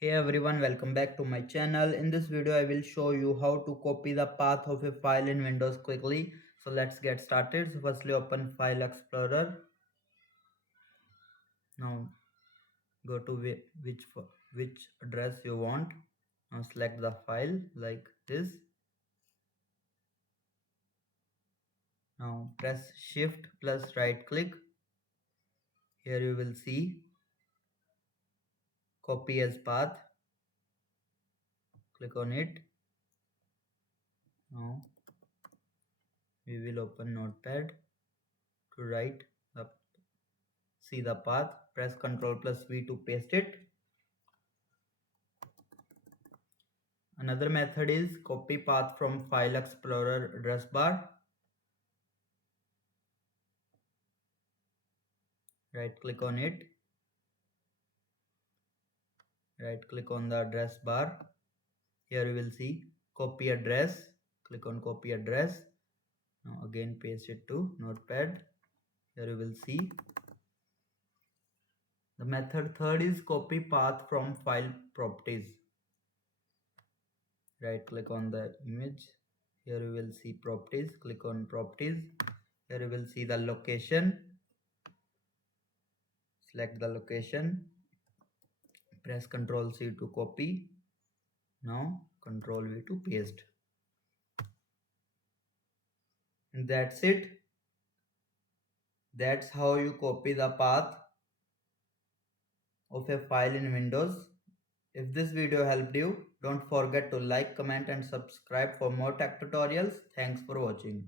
Hey everyone, welcome back to my channel. In this video, I will show you how to copy the path of a file in Windows quickly. So let's get started. So firstly, open File Explorer. Now go to which address you want. Now select the file like this. Now press Shift plus right click. Here you will see copy as path. Click on it. Now we will open Notepad to write the see the path. Press Ctrl plus V to paste it. Another method is copy path from File Explorer address bar. Right click on it. Right click on the address bar. Here you will see copy address. Click on copy address. Now again paste it to Notepad. Here you will see. The method third is copy path from file properties. Right click on the image. Here you will see properties. Click on properties. Here you will see the location. Select the location. Press Ctrl C to copy. Now Ctrl V to paste. And that's it. That's how you copy the path of a file in Windows. If this video helped you, don't forget to like, comment and subscribe for more tech tutorials. Thanks for watching.